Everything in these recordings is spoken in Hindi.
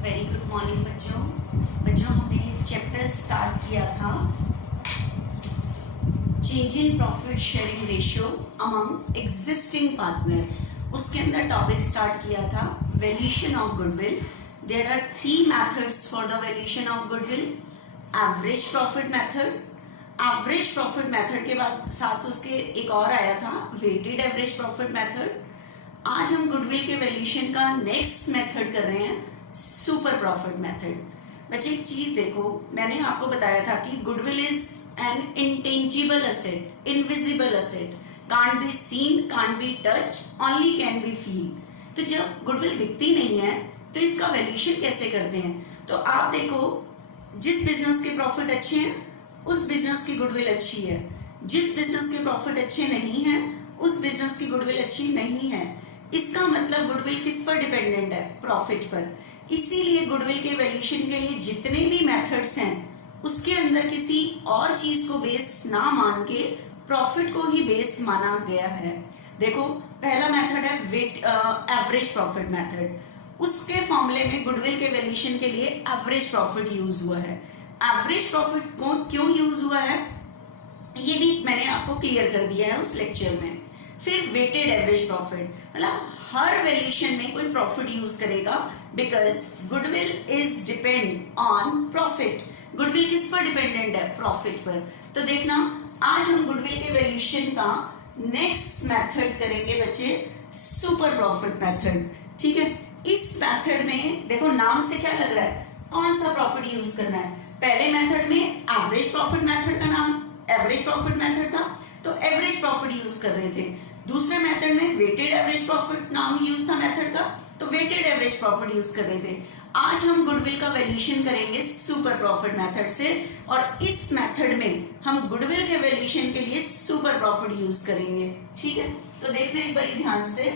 वेरी गुड मॉर्निंग बच्चों। हमने चैप्टर स्टार्ट किया था change in profit sharing ratio among existing partner. उसके अंदर टॉपिक स्टार्ट किया था valuation of goodwill. There are 3 methods for the valuation of goodwill. Average profit method, average profit method के बाद साथ उसके एक और आया था वेटेड एवरेज प्रॉफिट मेथड। आज हम गुडविल के वैल्यूएशन का नेक्स्ट मेथड कर रहे हैं सुपर प्रॉफिट मेथड। बच्चे एक चीज देखो, मैंने आपको बताया था कि goodwill is an intangible asset, invisible asset, can't be seen, can't be touch, only can be feel. तो जब गुडविल दिखती नहीं है तो इसका वैल्यूएशन कैसे करते हैं? तो आप देखो, जिस बिजनेस के प्रॉफिट अच्छे हैं उस बिजनेस की गुडविल अच्छी है, जिस बिजनेस के प्रॉफिट अच्छे नहीं है उस बिजनेस की गुडविल अच्छी नहीं है। इसका मतलब गुडविल किस पर डिपेंडेंट है? प्रॉफिट पर। इसीलिए गुडविल के वैल्यूएशन के लिए जितने भी मेथड्स हैं उसके अंदर किसी और चीज को बेस ना मान के प्रॉफिट को ही बेस माना गया है। देखो, पहला मेथड है एवरेज प्रॉफिट मेथड। उसके फॉर्मूले में गुडविल के वैल्यूएशन के लिए एवरेज प्रॉफिट यूज हुआ है। एवरेज प्रॉफिट को क्यों यूज हुआ है ये भी मैंने आपको क्लियर कर दिया है उस लेक्चर में। फिर वेटेड एवरेज प्रॉफिट, मतलब हर वैल्यूएशन में कोई प्रॉफिट यूज करेगा because goodwill is depend on profit. Goodwill किस पर डिपेंडेंट है? प्रॉफिट पर। तो देखना, आज हम गुडविल के वैल्यूएशन का नेक्स्ट मेथड करेंगे बच्चे, सुपर प्रॉफिट मेथड। ठीक है, इस मेथड में देखो नाम से क्या लग रहा है, कौन सा प्रॉफिट यूज करना है? पहले मेथड में एवरेज प्रॉफिट मेथड का नाम एवरेज प्रॉफिट मेथड था, तो एवरेज प्रॉफिट यूज कर रहे थे। दूसरे मेथड में वेटेड एवरेज प्रॉफिट नाम यूज था मेथड का, तो वेटेड एवरेज प्रॉफिट यूज कर रहे थे। आज हम गुडविल का वैल्यूएशन करेंगे सुपर प्रॉफिट मेथड से, और इस मेथड में हम गुडविल के वैल्यूएशन के लिए सुपर प्रॉफिट यूज करेंगे। ठीक है, तो देखना एक बार ध्यान से,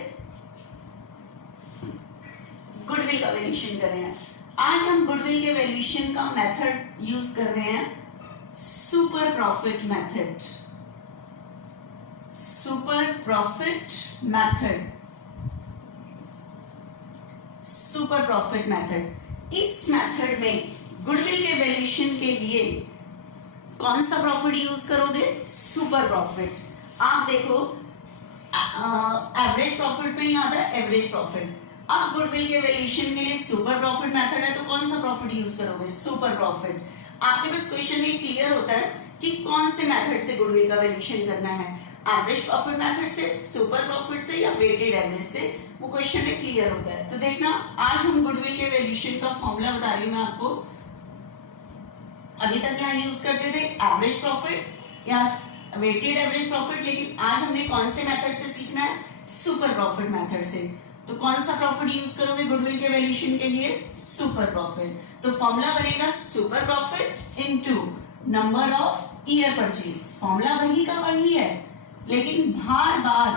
गुडविल का वैल्यूएशन कर रहे हैं। आज हम गुडविल के वैल्यूएशन का मेथड यूज कर रहे हैं super profit method. Super profit method, super profit method. इस मेथड में गुडविल के वैल्यूएशन के लिए कौन सा प्रॉफिट यूज करोगे? Super profit. आप देखो, एवरेज प्रॉफिट में ही आता है एवरेज प्रॉफिट। अब गुडविल के वैल्यूएशन के लिए सुपर प्रॉफिट मेथड है, तो कौन सा प्रॉफिट यूज करोगे? Super profit. आपके पास क्वेश्चन ये क्लियर होता है कि कौन से मेथड से गुडविल का वैल्यूएशन करना है, एवरेज प्रॉफिट मेथड से, सुपर प्रॉफिट से, या वेटेड एवरेज से, वो क्वेश्चन में क्लियर होता है। तो देखना, आज हम गुडविल के वैल्यूएशन का फॉर्मूला बता रही हूं मैं आपको। अभी तक यहाँ यूज करते थे एवरेज प्रॉफिट या वेटेड एवरेज प्रॉफिट, लेकिन आज हमने कौन से मेथड से सीखना है? सुपर प्रॉफिट मेथड से। तो कौन सा प्रॉफिट यूज करोगे गुडविल के वैल्यूएशन के लिए? Super profit. तो फॉर्मूला बनेगा super profit into number of year purchase. Formula वही का वही है, लेकिन बार बार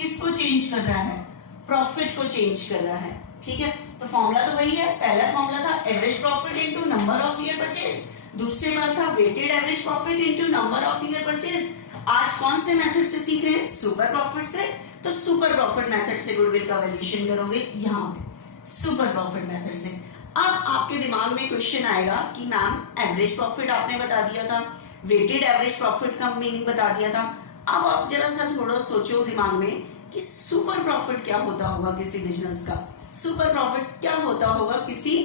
किसको चेंज कर रहा है? प्रॉफिट को चेंज कर रहा है। ठीक है, तो फॉर्मूला तो वही है। पहला फॉर्मूला था average profit into number of year purchase, दूसरे बार था weighted average profit into number of year purchase. आज कौन से मेथड से सीख रहे हैं? सुपर प्रॉफिट से। तो सुपर प्रॉफिट मेथड से गुडविल का वैल्यूएशन करोगे यहाँ पे, सुपर प्रॉफिट मेथड से। अब आपके दिमाग में क्वेश्चन आएगा कि मैम एवरेज प्रॉफिट आपने बता दिया था, वेटेड एवरेज प्रॉफिट का मीनिंग बता दिया था। अब आप जरा सा थोड़ा सोचो दिमाग में कि सुपर प्रॉफिट क्या होता होगा किसी बिजनेस का? सुपर प्रॉफिट क्या होता होगा किसी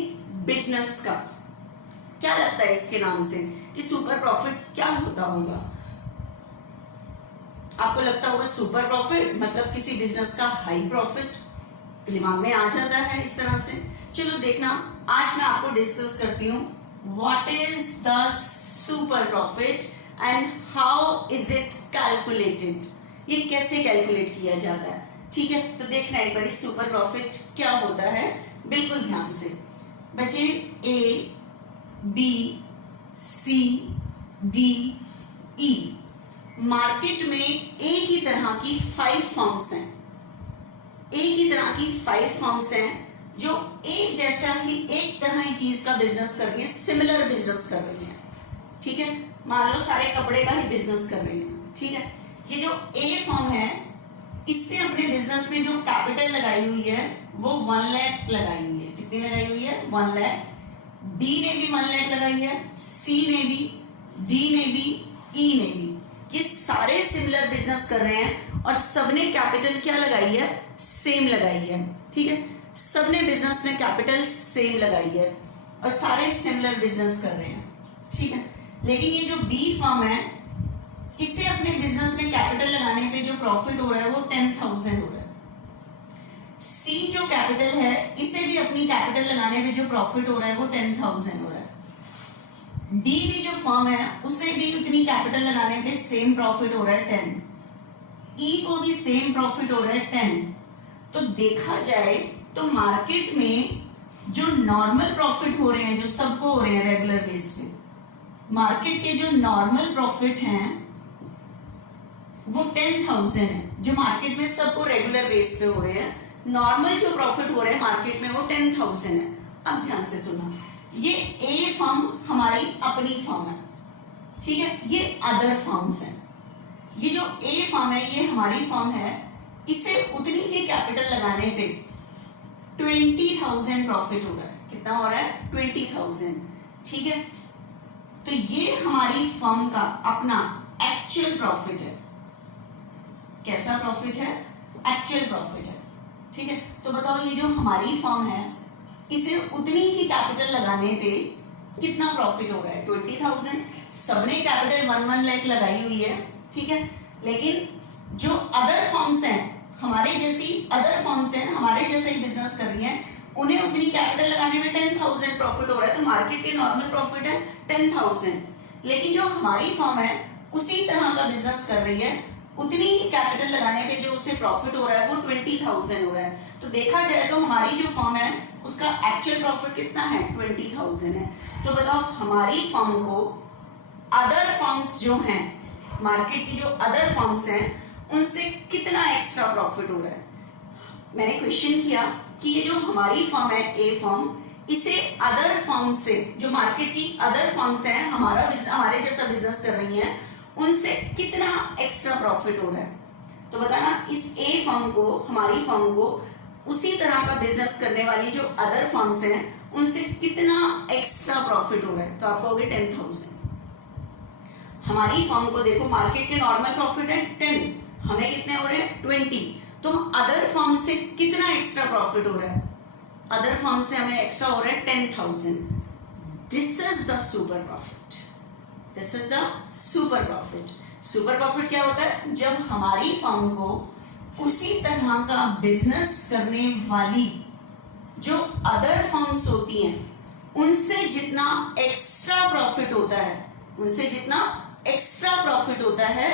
बिजनेस का? क्या लगता है इसके नाम से कि सुपर प्रॉफिट क्या होता होगा? आपको लगता होगा सुपर प्रॉफिट मतलब किसी बिजनेस का हाई प्रॉफिट, दिमाग में आ जाता है इस तरह से। चलो देखना, आज मैं आपको डिस्कस करती हूँ what is the super profit and how is it calculated. ये कैसे कैलकुलेट किया जाता है? ठीक है, तो देखना एक बार सुपर प्रॉफिट क्या होता है, बिल्कुल ध्यान से बच्चे। A B C D E, market में एक ही तरह की 5 फर्म्स हैं, एक ही तरह की 5 फर्म्स हैं जो एक जैसा ही, एक तरह ही चीज का बिजनेस कर रही है, सिमिलर बिजनेस कर रही है। ठीक है, मान लो सारे कपड़े का ही बिजनेस कर रही है। ठीक है, ये जो ए फर्म है इससे अपने बिजनेस में जो कैपिटल लगाई हुई है वो 1 लाख लगाई हुई है। कितनी लगाई हुई है? 1 लाख। बी ने भी 1 लाख लगाई है, सी ने भी, डी ने भी, ई ने भी। ये सारे सिमिलर बिजनेस कर रहे हैं और सबने कैपिटल क्या लगाई है? सेम लगाई है। ठीक है, सबने बिजनेस में कैपिटल सेम लगाई है और सारे सिमिलर बिजनेस कर रहे हैं। ठीक है, लेकिन ये जो बी फर्म है इसे अपने बिजनेस में कैपिटल लगाने पे जो प्रॉफिट हो रहा है वो 10,000 हो रहा है। सी जो कैपिटल है इसे भी अपनी कैपिटल लगाने पे जो प्रॉफिट हो रहा है वो 10,000 हो रहा है। डी भी जो फर्म है उसे भी उतनी कैपिटल लगाने पे सेम प्रॉफिट हो रहा है 10। ई को भी सेम प्रॉफिट हो रहा है 10। तो देखा जाए तो मार्केट में जो नॉर्मल प्रॉफिट हो रहे हैं, जो सबको हो रहे हैं रेगुलर बेस पे, मार्केट के जो नॉर्मल प्रॉफिट हैं वो 10,000 है। जो मार्केट में सबको रेगुलर बेस पे हो रहे हैं, नॉर्मल जो प्रॉफिट हो रहे हैं मार्केट में वो 10,000 है। अब ध्यान से सुना, ये ए फर्म हमारी अपनी फर्म है। ठीक है, ये अदर फर्म्स हैं। ये जो ए फर्म है ये हमारी फर्म है, इसे उतनी ही कैपिटल लगाने पे 20,000 प्रॉफिट हो रहा है। कितना हो रहा है? 20,000। ठीक है, तो ये हमारी फर्म का अपना एक्चुअल प्रॉफिट है। कैसा प्रॉफिट है? एक्चुअल प्रॉफिट है। ठीक है, तो बताओ ये जो हमारी फर्म है इसे उतनी ही कैपिटल लगाने पे कितना प्रॉफिट हो रहा है? 20,000। सबने कैपिटल 1 लाख लगाई हुई है। ठीक है, लेकिन जो अदर फर्म्स हैं, हमारे जैसी अदर फर्म्स हैं, हमारे जैसा ही बिजनेस कर रही हैं, उन्हें उतनी कैपिटल लगाने में 10,000 प्रॉफिट हो रहा है। तो मार्केट के नॉर्मल प्रॉफिट है 10,000, लेकिन जो हमारी फर्म है उसी तरह का बिजनेस कर रही है, उतनी ही कैपिटल लगाने पे जो उसे प्रॉफिट हो रहा है वो 20,000 हो रहा है। तो देखा जाए तो हमारी जो फर्म है उसका एक्चुअल प्रॉफिट कितना है? 20,000 है। तो बताओ हमारी फर्म को अदर फर्म्स जो हैं, मार्केट की जो अदर फर्म्स हैं, उनसे कितना एक्स्ट्रा प्रॉफिट हो रहा है? मैंने क्वेश्चन किया कि ये जो हमारी फर्म है ए फर्म, इसे अदर फर्म से, जो मार्केट की अदर फर्म्स हैं, हमारे जैसा बिजनेस कर रही हैं, उनसे कितना एक्स्ट्रा प्रॉफिट हो रहा है? तो बताना, इस ए फर्म को, हमारी फर्म को उसी तरह का बिजनेस करने वाली जो अदर फर्म्स हैं उनसे कितना एक्स्ट्रा प्रॉफिट हो रहा है? तो आप कहोगे 10,000। हमारी फर्म को देखो, मार्केट के नॉर्मल प्रॉफिट है 10, हमें कितने हो रहे हैं? 20। तो अदर फर्म से कितना एक्स्ट्रा प्रॉफिट हो रहा है? अदर फर्म से हमें एक्स्ट्रा हो रहा है 10,000। This is the super profit. This is the super profit. Super profit क्या होता है? जब हमारी फर्म को उसी तरह का बिजनेस करने वाली जो अदर फर्म्स होती हैं उनसे जितना एक्स्ट्रा प्रॉफिट होता है, उनसे जितना एक्स्ट्रा प्रॉफिट होता है,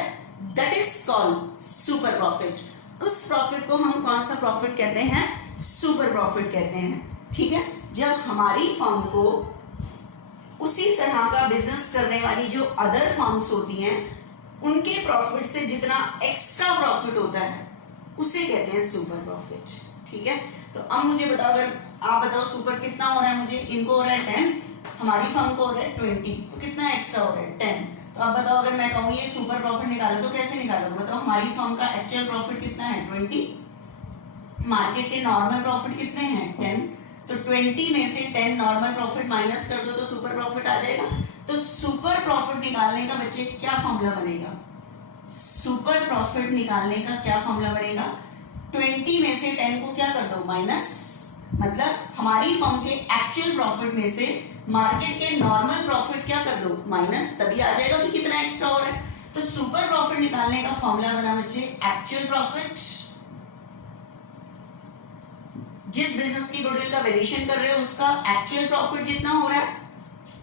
that is called super profit. उस प्रॉफिट को हम कौन सा प्रॉफिट कहते हैं? सुपर प्रॉफिट कहते हैं। ठीक है, जब हमारी फर्म को उसी तरह का बिजनेस करने वाली जो अदर फर्म्स होती हैं उनके प्रॉफिट से जितना एक्स्ट्रा प्रॉफिट होता है उसे कहते हैं सुपर प्रॉफिट। ठीक है, तो अब मुझे बताओ, अगर आप बताओ सुपर कितना हो रहा है? मुझे, इनको हो रहा है 10, हमारी फर्म को हो रहा है 20, तो कितना एक्स्ट्रा हो रहा है? 10। तो अब बताओ, अगर मैं कहूँ ये सुपर प्रॉफिट निकालो तो कैसे निकालोगे? बताओ, हमारी फर्म का एक्चुअल प्रॉफिट कितना है? 20। मार्केट के नॉर्मल प्रॉफिट कितने हैं? 10। तो 20 में से 10 नॉर्मल प्रॉफिट माइनस कर दो तो सुपर प्रॉफिट आ जाएगा। तो सुपर प्रॉफिट निकालने का बच्चे क्या फॉर्मूला बनेगा? सुपर प्रॉफिट निकालने का क्या फॉर्मूला बनेगा? 20 में से 10 को क्या कर दो? माइनस। मतलब हमारी फर्म के एक्चुअल प्रॉफिट में से मार्केट के नॉर्मल प्रॉफिट क्या कर दो? माइनस। तभी आ जाएगा कि कितना एक्स्ट्रा हो रहा है। तो सुपर प्रॉफिट निकालने का फॉर्मूला बना बच्चे एक्चुअल प्रॉफिट। जिस बिजनेस की गुडविल का वैल्यूएशन कर रहे हो उसका एक्चुअल प्रॉफिट जितना हो रहा है,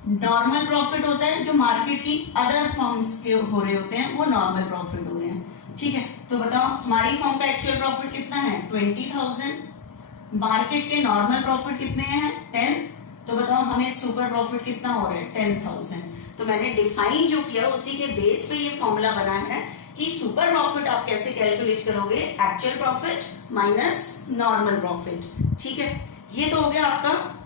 नॉर्मल प्रॉफिट होता है जो मार्केट की अदर फर्म्स के हो रहे होते हैं, वो नॉर्मल प्रॉफिट हो रहे हैं। ठीक है, तो बताओ हमारी फर्म का एक्चुअल प्रॉफिट कितना है? 20,000। मार्केट के नॉर्मल प्रॉफिट कितने हैं? 10। तो बताओ हमें सुपर प्रॉफिट कितना हो रहा है? 10,000। तो मैंने डिफाइन जो किया उसी के बेस पे ये फॉर्मूला बना है कि सुपर प्रॉफिट आप कैसे कैलकुलेट करोगे? Actual profit minus normal profit. ठीक है, ये तो हो गया आपका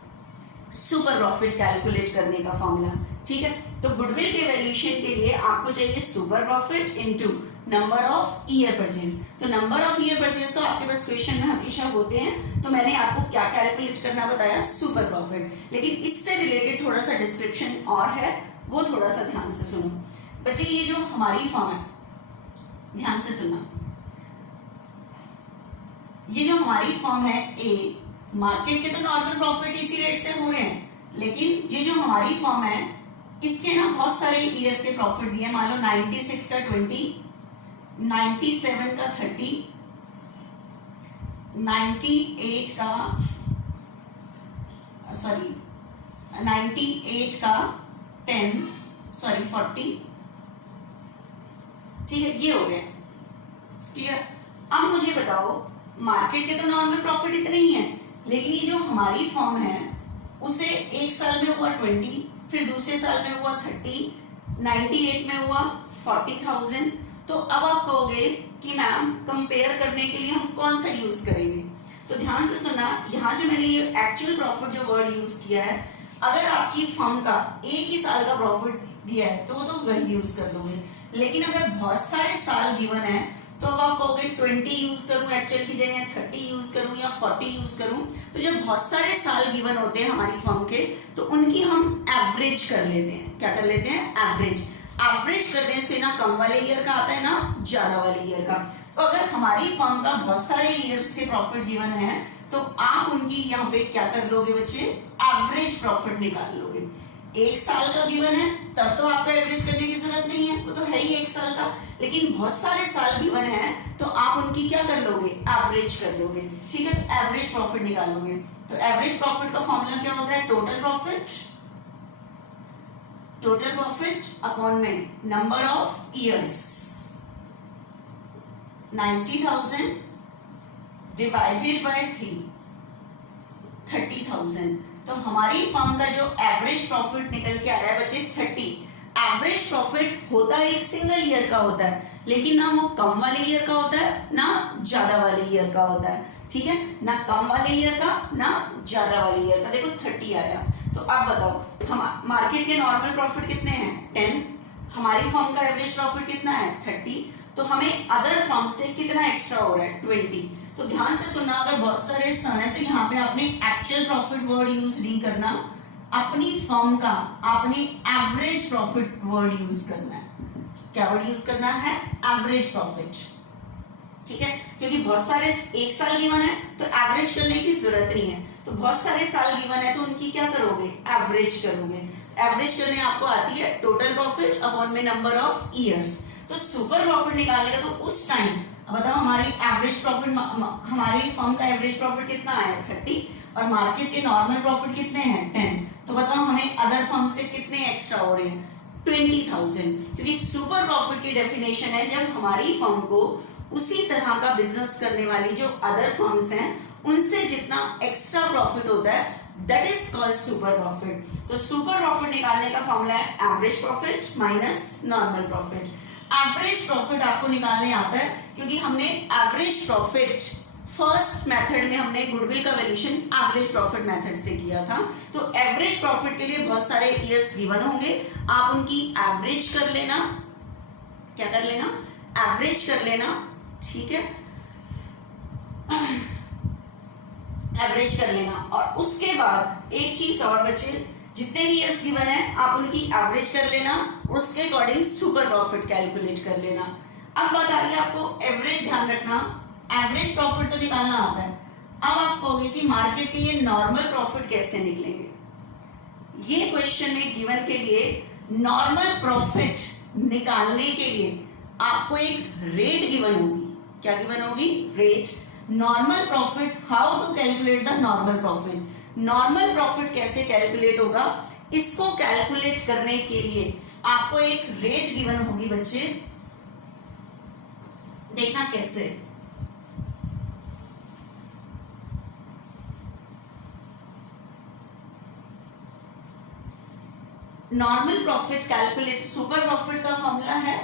सुपर प्रॉफिट कैलकुलेट करने का फॉर्मूला। ठीक है, तो गुडविल के वैल्यूएशन के लिए आपको चाहिए super profit into number of year purchase. तो नंबर ऑफ ईयर परचेज तो आपके पास क्वेश्चन में हमेशा होते हैं, तो मैंने आपको क्या कैलकुलेट करना बताया, सुपर प्रॉफिट। लेकिन इससे रिलेटेड थोड़ा सा डिस्क्रिप्शन और है, वो थोड़ा सा ध्यान से सुनो बच्चे। ये जो हमारी फर्म है, ध्यान से सुनना, ये जो हमारी फर्म है ए, मार्केट के तो नॉर्मल प्रॉफिट इसी रेट से हो रहे हैं, लेकिन ये जो हमारी फर्म है इसके ना बहुत सारे ईयर के प्रॉफिट दिए। मान लो 96 का 20, 97 का 30, 98 का 10, 40, ठीक है, ये हो गए। ठीक है, अब मुझे बताओ, मार्केट के तो नॉर्मल प्रॉफिट इतने ही है, लेकिन ये जो हमारी फर्म है उसे एक साल में हुआ 20, फिर दूसरे साल में हुआ 30, 98 में हुआ 40,000। तो अब आप कहोगे कि मैम कंपेयर करने के लिए हम कौन सा यूज करेंगे, तो ध्यान से सुना, यहाँ जो मैंने ये एक्चुअल प्रॉफिट जो वर्ड यूज किया है, अगर आपकी फर्म का एक ही साल का प्रॉफिट दिया है तो वो तो वही यूज कर लोगे, लेकिन अगर बहुत सारे साल गिवन है तो अब आप कहोगे 20 यूज करूं एक्चुअल की जगह, 30 यूज करूं या 40 यूज करूं। तो जब बहुत सारे साल गिवन होते हैं हमारी फर्म के, तो उनकी हम एवरेज कर लेते हैं। क्या कर लेते हैं, एवरेज। एवरेज करने से ना कम वाले ईयर का आता है ना ज्यादा वाले ईयर का। तो अगर हमारी फर्म का बहुत सारे ईयर्स के प्रॉफिट गिवन है, तो आप उनकी यहाँ पे क्या कर लोगे बच्चे, एवरेज प्रॉफिट निकाल लोगे। एक साल का गिवन है तब तो आपको एवरेज करने की जरूरत नहीं है, वो तो है ही एक साल का, लेकिन बहुत सारे साल गिवन है तो आप उनकी क्या कर लोगे, एवरेज कर लोगे। ठीक है, तो एवरेज प्रॉफिट निकालोगे। तो एवरेज प्रॉफिट का फॉर्मूला क्या होता है, टोटल प्रॉफिट अपॉन में number of years, 90,000 divided by 3, 30,000। तो हमारी फर्म का जो एवरेज प्रॉफिट निकल के आ रहा है बच्चे 30। एवरेज प्रॉफिट होता है एक सिंगल ईयर का होता है, लेकिन ना वो कम वाले ईयर का होता है ना ज्यादा वाले ईयर का होता है। ठीक है, ना कम वाले ईयर का ना ज्यादा वाले ईयर का। देखो 30 आया, तो आप बताओ हम मार्केट के नॉर्मल प्रॉफिट कितने हैं 10, हमारी फर्म का एवरेज प्रॉफिट कितना है 30, तो हमें अदर फर्म से कितना एक्स्ट्रा हो रहा है 20। तो ध्यान से सुनना, अगर बहुत सारे सन है तो यहाँ पे आपने एक्चुअल प्रॉफिट वर्ड यूज नहीं करना, अपनी फर्म का आपने एवरेज प्रॉफिट वर्ड यूज करना है। क्या वर्ड यूज करना है, एवरेज प्रॉफिट। ठीक है, क्योंकि बहुत सारे एक साल गिवन है तो एवरेज करने की जरूरत नहीं है, तो बहुत सारे साल गिवन है तो उनकी क्या करोगे, एवरेज करोगे। एवरेज करने आपको आती है टोटल प्रॉफिट अपॉन में नंबर ऑफ ईयर्स। तो सुपर प्रॉफिट निकालने का तो उस टाइम, अब बताओ हमारी एवरेज प्रॉफिट, हमारी फर्म का एवरेज प्रॉफिट कितना आया 30 और मार्केट के नॉर्मल प्रॉफिट कितने हैं 10, तो बताओ हमें अदर फर्म से कितने एक्स्ट्रा हो रहे हैं 20,000। क्योंकि सुपर प्रॉफिट की डेफिनेशन है जब हमारी फर्म को उसी तरह का बिजनेस करने वाली जो अदर फर्म्स हैं उनसे जितना एक्स्ट्रा प्रॉफिट होता है, that is called super profit. तो सुपर प्रॉफिट निकालने का फॉर्मूला है average profit minus normal profit. Average profit आपको निकालने आता है क्योंकि हमने एवरेज प्रॉफिट फर्स्ट मेथड में हमने गुडविल का वैल्यूएशन एवरेज प्रॉफिट मेथड से किया था। तो एवरेज प्रॉफिट के लिए बहुत सारे ईयर्स गिवन होंगे, आप उनकी एवरेज कर लेना। क्या कर लेना, एवरेज कर लेना। ठीक है, एवरेज कर लेना। और उसके बाद एक चीज और बचे, जितने भी ईयर्स गिवन है आप उनकी एवरेज कर लेना, उसके अकॉर्डिंग सुपर प्रॉफिट कैलकुलेट कर लेना। अब बात आ गई आपको एवरेज, ध्यान रखना एवरेज प्रॉफिट तो निकालना आता है। अब आप कहोगे कि मार्केट के ये नॉर्मल प्रॉफिट कैसे निकलेंगे, ये क्वेश्चन में गिवन के लिए नॉर्मल प्रॉफिट निकालने के लिए आपको एक रेट गिवन होगी। क्या गिवन होगी, rate. Normal profit, how to calculate the normal profit, normal profit कैसे कैलकुलेट होगा, इसको कैलकुलेट करने के लिए आपको एक रेट गिवन होगी बच्चे। देखना कैसे, normal profit calculate, super profit का फॉर्मूला है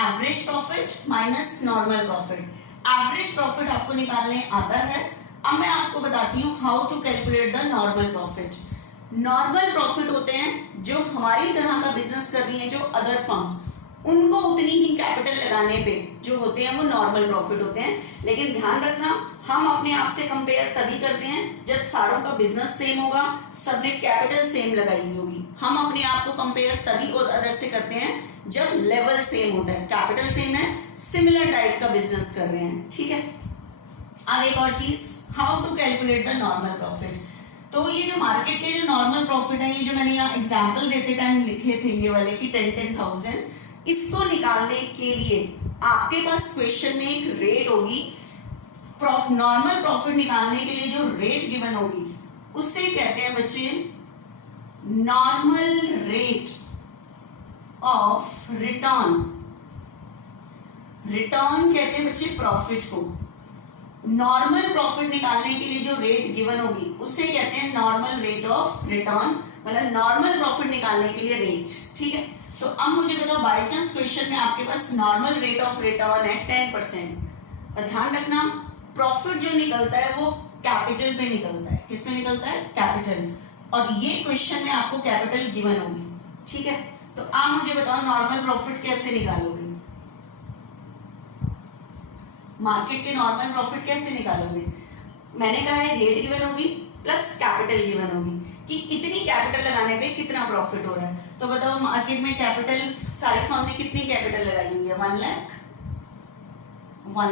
average profit minus normal profit. Average profit आपको निकालने आता है। अब मैं आपको बताती हूँ how to calculate the normal profit. Normal profit होते हैं जो हमारी तरह का बिजनेस कर रही है जो अदर फर्म्स, उनको उतनी ही कैपिटल लगाने पे जो होते हैं वो नॉर्मल प्रॉफिट होते हैं। लेकिन ध्यान रखना, हम अपने आप से कंपेयर तभी करते हैं जब सारों का बिजनेस सेम होगा, सबने कैपिटल सेम लगाई हुई होगी। हम अपने आप को कंपेयर तभी अदर से करते हैं जब लेवल सेम होता है, कैपिटल सेम है, सिमिलर टाइप का बिजनेस कर रहे हैं। ठीक है, अब एक और चीज, how to calculate the normal profit. तो ये जो मार्केट के जो नॉर्मल प्रॉफिट है, ये जो मैंने यहाँ एग्जाम्पल देते टाइम लिखे थे ये वाले की 10,000, इसको निकालने के लिए आपके पास क्वेश्चन में एक रेट होगी। नॉर्मल प्रॉफिट निकालने के लिए जो रेट गिवन होगी उससे कहते हैं बच्चे normal rate of return. Return कहते हैं बच्चे प्रॉफिट को। नॉर्मल प्रॉफिट निकालने के लिए जो रेट गिवन होगी उससे कहते हैं नॉर्मल रेट ऑफ रिटर्न, मतलब नॉर्मल प्रॉफिट निकालने के लिए रेट। ठीक है, तो अब मुझे बताओ, बाई चांस क्वेश्चन में आपके पास नॉर्मल रेट ऑफ रिटर्न है 10%, और ध्यान रखना प्रॉफिट जो निकलता है वो कैपिटल पे निकलता है। किस पे निकलता है? कैपिटल। और ये क्वेश्चन में आपको कैपिटल गिवन होगी। ठीक है, तो आप मुझे बताओ नॉर्मल प्रॉफिट कैसे निकालोगे? मार्केट के नॉर्मल प्रॉफिट कैसे निकालोगे? मैंने कहा है रेट गिवन होगी प्लस कैपिटल गिवन होगी कि इतनी कैपिटल लगाने पे कितना प्रॉफिट हो रहा है। तो बताओ मार्केट में कैपिटल, सारी फर्म ने कितनी कैपिटल लगाई हुई है? 1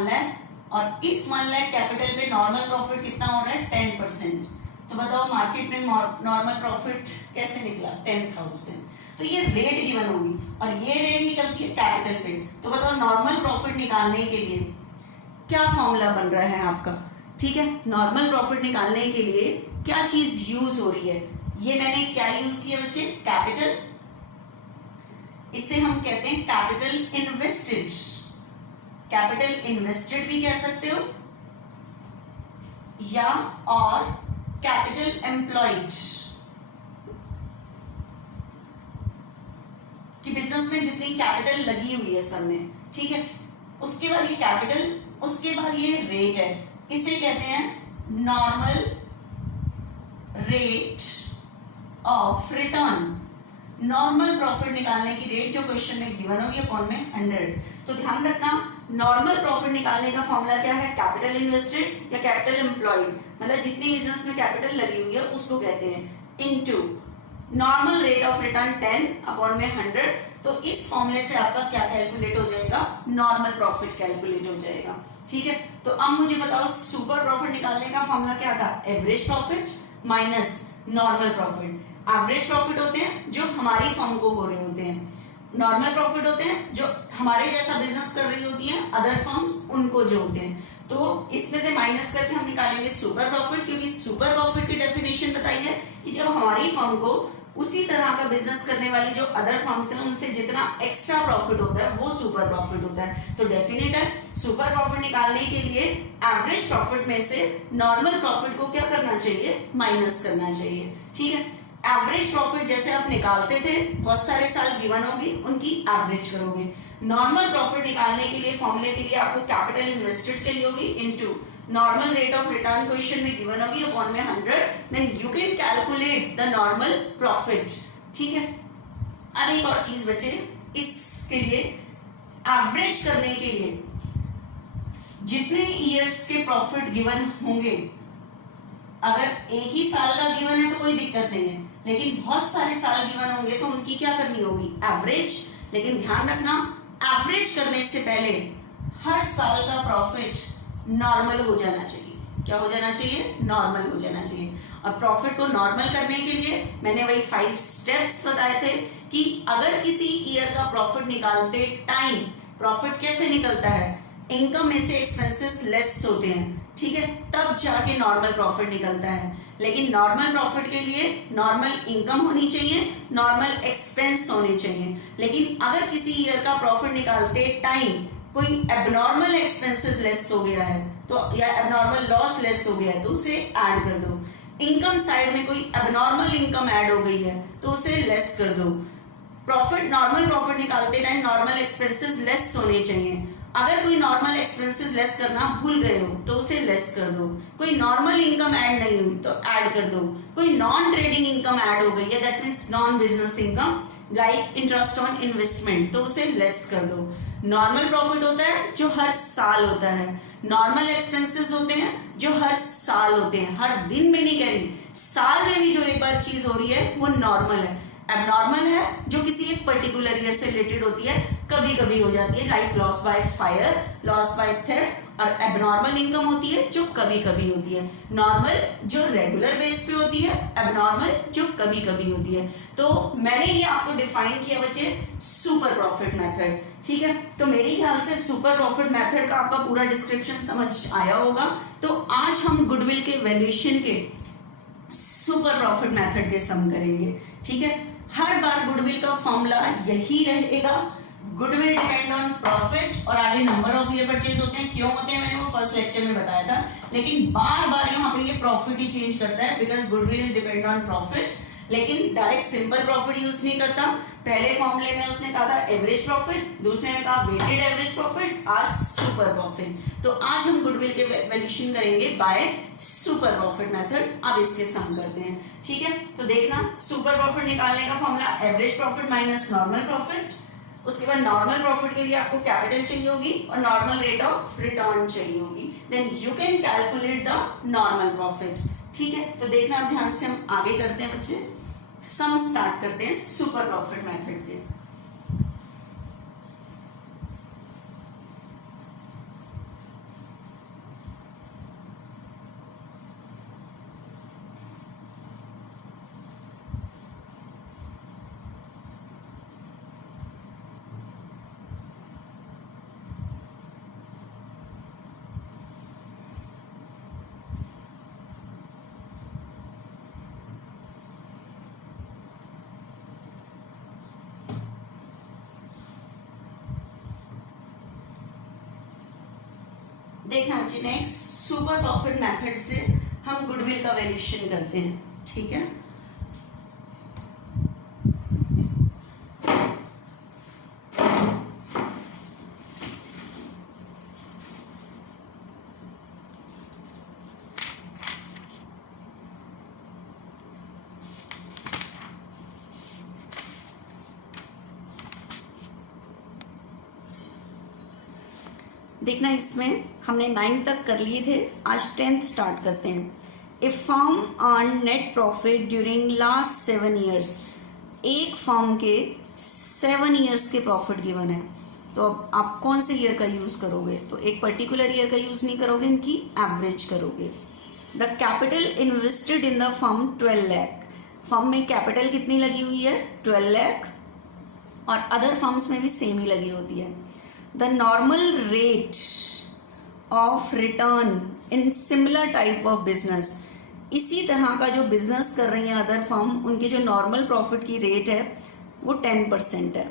लाख, और इस 1 लाख कैपिटल पे नॉर्मल प्रॉफिट कितना हो रहा है? 10%। तो बताओ मार्केट में नॉर्मल प्रॉफिट कैसे निकला? 10,000। तो ये रेट गिवन होगी और ये रेट निकलती है कैपिटल पे। तो बताओ नॉर्मल प्रॉफिट निकालने के लिए क्या फॉर्मूला बन रहा है आपका? ठीक है, नॉर्मल प्रॉफिट निकालने के लिए क्या चीज यूज हो रही है? ये मैंने क्या यूज किया बच्चे? कैपिटल। इसे हम कहते हैं कैपिटल इन्वेस्टेड। कैपिटल इन्वेस्टेड भी कह सकते हो, या और कैपिटल एम्प्लॉयड, कि बिजनेस में जितनी कैपिटल लगी हुई है सबने। ठीक है, उसके बाद ये कैपिटल, उसके बाद ये रेट है, इसे कहते हैं normal rate of return. Normal profit निकालने की रेट जो क्वेश्चन में गिवन होगी अपॉन में 100। तो ध्यान रखना, नॉर्मल प्रॉफिट निकालने का फॉर्मूला क्या है? कैपिटल इन्वेस्टेड या कैपिटल एम्प्लॉयड, मतलब जितनी बिजनेस में कैपिटल लगी हुई है उसको कहते हैं, into normal rate of return 10 upon में 100। तो इस फॉर्मूले से आपका क्या कैलकुलेट हो जाएगा? नॉर्मल प्रॉफिट कैलकुलेट हो जाएगा। ठीक है, तो अब मुझे बताओ सुपर प्रॉफिट निकालने का फॉर्मूला क्या था? Average profit minus normal profit. Average profit होते हैं जो हमारी फर्म को हो रहे होते हैं, नॉर्मल प्रॉफिट होते हैं जो हमारे जैसा बिजनेस कर रही होती है अदर फर्म्स, उनको जो होते हैं। तो इसमें से माइनस करके हम निकालेंगे सुपर प्रॉफिट, क्योंकि सुपर प्रॉफिट की डेफिनेशन बताई है कि जब हमारी फर्म को उसी तरह का बिजनेस करने वाली जो अदर फर्म्स हैं उनसे जितना एक्स्ट्रा प्रॉफिट होता है वो सुपर प्रॉफिट होता है। तो डेफिनेट है, सुपर प्रॉफिट निकालने के लिए एवरेज प्रॉफिट में से नॉर्मल प्रॉफिट को क्या करना चाहिए? माइनस करना चाहिए। ठीक है, एवरेज प्रॉफिट जैसे आप निकालते थे, बहुत सारे साल गिवन होगी, उनकी एवरेज करोगे। नॉर्मल प्रॉफिट निकालने के लिए फॉर्मूले के लिए आपको कैपिटल इन्वेस्टेड चाहिए होगी into normal rate of return question में गिवन होगी अपॉन में 100, then you can calculate the normal profit. ठीक है, अब एक और चीज बचे, इसके लिए एवरेज करने के लिए जितने ईयर्स के प्रॉफिट गिवन होंगे, अगर एक ही साल का गिवन है तो कोई दिक्कत नहीं है, लेकिन बहुत सारे साल गिवन होंगे तो उनकी क्या करनी होगी? एवरेज। लेकिन ध्यान रखना, एवरेज करने से पहले हर साल का प्रॉफिट नॉर्मल हो जाना चाहिए। क्या हो जाना चाहिए? नॉर्मल हो जाना चाहिए। और प्रॉफिट को नॉर्मल करने के लिए मैंने वही 5 स्टेप्स बताए थे कि अगर किसी ईयर का प्रॉफिट निकालते टाइम, प्रॉफिट कैसे निकलता है? इनकम में से एक्सपेंसेस लेस होते हैं, ठीक है, तब जाके नॉर्मल प्रॉफिट निकलता है। लेकिन नॉर्मल प्रॉफिट के लिए नॉर्मल इनकम होनी चाहिए, नॉर्मल एक्सपेंस होने चाहिए। लेकिन अगर किसी ईयर का प्रॉफिट निकालते टाइम कोई एबनॉर्मल एक्सपेंसेस लेस हो गया है तो, या एबनॉर्मल लॉस लेस हो गया है, तो उसे ऐड कर दो। इनकम साइड में कोई एबनॉर्मल इनकम ऐड हो गई है तो उसे लेस कर दो। प्रॉफिट, नॉर्मल प्रॉफिट निकालते टाइम नॉर्मल एक्सपेंसेस लेस होने चाहिए। अगर कोई नॉर्मल एक्सपेंसेस लेस करना भूल गए हो तो उसे लेस कर दो। कोई नॉर्मल इनकम ऐड नहीं हुई तो ऐड कर दो। कोई नॉन ट्रेडिंग इनकम ऐड हो गई है, that means non business income, like interest on investment, तो उसे लेस कर दो। नॉर्मल प्रॉफिट होता है जो हर साल होता है, नॉर्मल एक्सपेंसेस होते हैं जो हर साल होते हैं, हर दिन में नहीं कह रही, साल में भी जो एक बार चीज हो रही है वो नॉर्मल है। एबनॉर्मल है जो किसी एक पर्टिकुलर ईयर से रिलेटेड होती है, कभी कभी हो जाती है, like loss by fire, loss by theft. और एबनॉर्मल इनकम होती है जो कभी कभी होती है, नॉर्मल जो रेगुलर बेस पे होती है, एबनॉर्मल जो कभी कभी होती है। तो मैंने ये आपको डिफाइन किया बच्चे सुपर प्रॉफिट मेथड, ठीक है। तो मेरे ख्याल से सुपर प्रॉफिट मेथड का आपका पूरा डिस्क्रिप्शन समझ आया होगा। तो आज हम गुडविल के वैल्यूएशन के सुपर प्रॉफिट मेथड के सम करेंगे, ठीक है। हर बार गुडविल का फॉर्मूला यही रहेगा, गुडविल डिपेंड ऑन प्रॉफिट, और आगे नंबर ऑफ ईयर परचेज होते हैं। क्यों होते हैं मैंने वो फर्स्ट लेक्चर में बताया था, लेकिन बार बार यहाँ पे ये प्रॉफिट ही चेंज करता है, because goodwill is depend on profit. लेकिन डायरेक्ट सिंपल प्रॉफिट यूज नहीं करता। पहले फॉर्मूले में उसने कहा था एवरेज प्रॉफिट, दूसरे में कहा वेटेड एवरेज प्रॉफिट, आज सुपर प्रॉफिट। तो आज हम गुडविल के वैल्यूएशन करेंगे बाय सुपर प्रॉफिट मेथड। अब इसके सम करते हैं, ठीक है। तो देखना, सुपर प्रॉफिट निकालने का formula average profit minus normal profit. उसके बाद नॉर्मल प्रॉफिट के लिए आपको कैपिटल चाहिए होगी और नॉर्मल रेट ऑफ रिटर्न चाहिए होगी, then you can calculate the normal profit, ठीक है। तो देखना, अब ध्यान से हम आगे करते हैं बच्चे, सम स्टार्ट करते हैं सुपर प्रॉफिट मेथड के। देखना बच्चे, नेक्स्ट सुपर प्रॉफिट मेथड से हम गुडविल का वैल्यूएशन करते हैं, ठीक है। देखना, इसमें हमने 9 तक कर लिए थे, आज 10th स्टार्ट करते हैं। If firm earn net profit during last 7 years, एक फर्म के 7 ईयर्स के प्रॉफिट गिवन है, तो अब आप कौन से ईयर का यूज करोगे? तो एक पर्टिकुलर ईयर का यूज नहीं करोगे, इनकी एवरेज करोगे। The capital invested in the firm 12 lakh, firm में कैपिटल कितनी लगी हुई है? 12 लाख, और अदर फर्म्स में भी सेम ही लगी होती है। The normal rate of return in similar type of business, इसी तरह का जो बिजनेस कर रही हैं अदर फर्म, उनके जो नॉर्मल प्रॉफिट की रेट है वो 10% है।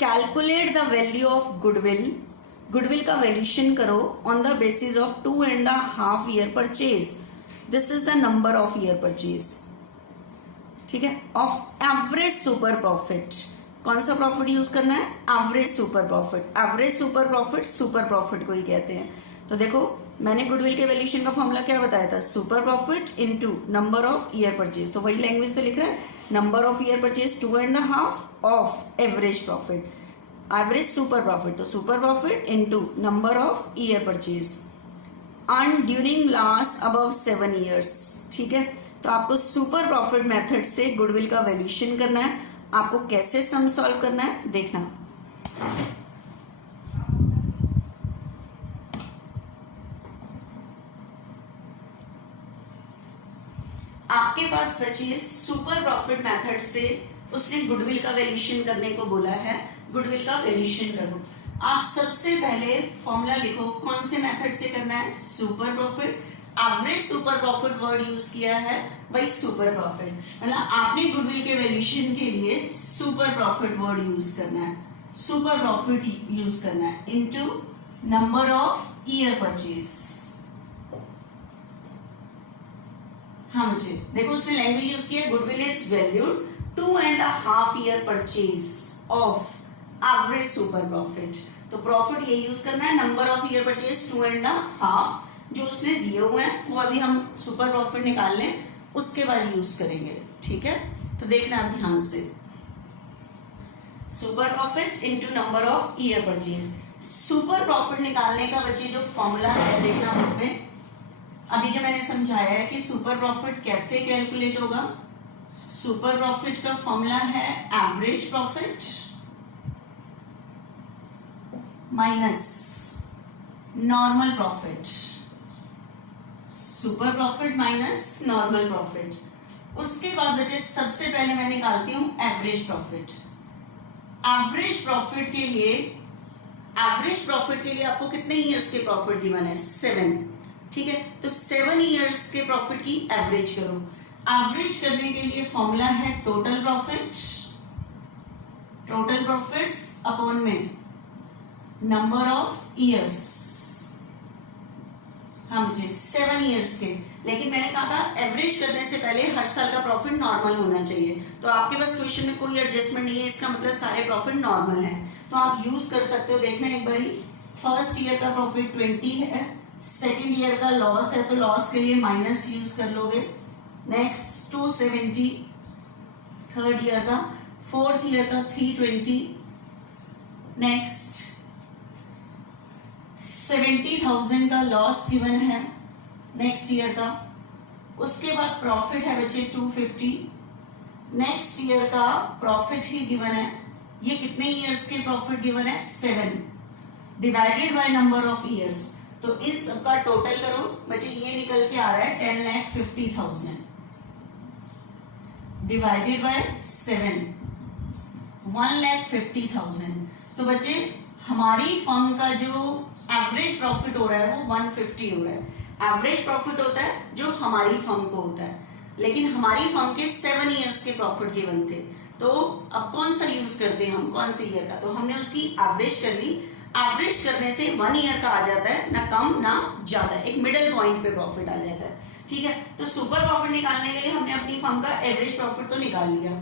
Calculate the value of goodwill, goodwill का वैल्यूएशन करो on the basis of 2.5 year purchase, this is the number of year purchase, ठीक है, ऑफ एवरेज सुपर प्रॉफिट। कौन सा प्रॉफिट यूज करना है? Average super profit. Average super profit super profit को ही कहते हैं। तो देखो, मैंने गुडविल के वैल्यूएशन का फॉर्मूला क्या बताया था? Super profit into number of year purchase, तो वही लैंग्वेज तो लिख रहा है, number of year purchase 2.5 of average profit, average super profit, तो super profit into number of year purchase earn during last above 7 years, ठीक है। तो आपको सुपर प्रॉफिट मेथड से गुडविल का वैल्यूएशन करना है। आपको कैसे सम सॉल्व करना है देखना। आपके पास बची सुपर प्रॉफिट मेथड से उसने गुडविल का वैल्यूएशन करने को बोला है, गुडविल का वैल्यूएशन करो। आप सबसे पहले फॉर्मूला लिखो, कौन से मेथड से करना है? Super profit. Average super profit word use किया है, भाई सुपर प्रॉफिट, मतलब आपने गुडविल के वैल्यूएशन के लिए सुपर प्रॉफिट वर्ड यूज करना है, सुपर प्रॉफिट यूज करना है into number of year purchase. हाँ मुझे देखो, उसने लैंग्वेज यूज किया, goodwill is valued 2.5 year purchase of average super profit. तो प्रॉफिट ये यूज करना है, नंबर ऑफ ईयर परचेज 2.5 जो उसने दिए हुए हैं, वो अभी हम सुपर प्रॉफिट निकाल लें, उसके बाद यूज करेंगे, ठीक है। तो देखना आप ध्यान से, super profit into number of year purchase. Super profit निकालने का बच्चे जो फॉर्मूला है देखना बुक में, अभी जो मैंने समझाया है कि सुपर प्रॉफिट कैसे कैलकुलेट होगा। सुपर प्रॉफिट का फॉर्मूला है average profit minus normal profit. Super profit minus normal profit. उसके बाद बच्चे सबसे पहले मैं निकालती हूं एवरेज प्रॉफिट। एवरेज प्रॉफिट के लिए आपको कितने ईयर्स के प्रॉफिट गिवन है? 7। ठीक है, तो 7 ईयर्स के प्रॉफिट की एवरेज करो। एवरेज करने के लिए फॉर्मूला है टोटल प्रॉफिट्स अपॉन में नंबर ऑफ ईयर्स। हाँ मुझे 7 ईयर्स के, लेकिन मैंने कहा था एवरेज करने से पहले हर साल का प्रॉफिट नॉर्मल होना चाहिए। तो आपके पास क्वेश्चन में कोई एडजस्टमेंट नहीं है, इसका मतलब सारे प्रॉफिट नॉर्मल है, तो आप यूज कर सकते हो। देखना एक बारी, फर्स्ट ईयर का प्रॉफिट 20 है, सेकेंड ईयर का लॉस है तो लॉस के लिए माइनस यूज कर लोगे। नेक्स्ट 270 थर्ड ईयर का, फोर्थ ईयर का 320, नेक्स्ट 70,000 का लॉस गिवन है नेक्स्ट ईयर का। उसके बाद प्रॉफिट है बच्चे 250, नेक्स्ट ईयर का प्रॉफिट ही गिवन है। ये कितने ईयर्स के प्रॉफिट गिवन है? 7 divided by number of years. तो इन सबका टोटल करो बच्चे, ये निकल के आ रहा है 10,50,000 डिवाइडेड बाय 7 1,50,000। तो बच्चे हमारी फर्म का जो एवरेज प्रॉफिट हो रहा है वो 150 हो रहा है। एवरेज प्रॉफिट होता है जो हमारी फर्म को होता है, लेकिन हमारी फर्म के 7 ईयर्स के प्रॉफिट गिवन थे। तो अब कौन सा यूज करते हैं हम, कौन से ईयर का? तो हमने उसकी एवरेज कर ली। एवरेज करने से 1 ईयर का आ जाता है, ना कम ना ज्यादा, एक मिडिल पॉइंट पे प्रॉफिट आ जाता है। ठीक है, तो सुपर प्रॉफिट निकालने के लिए हमने अपनी फर्म का एवरेज प्रॉफिट तो निकाल लिया।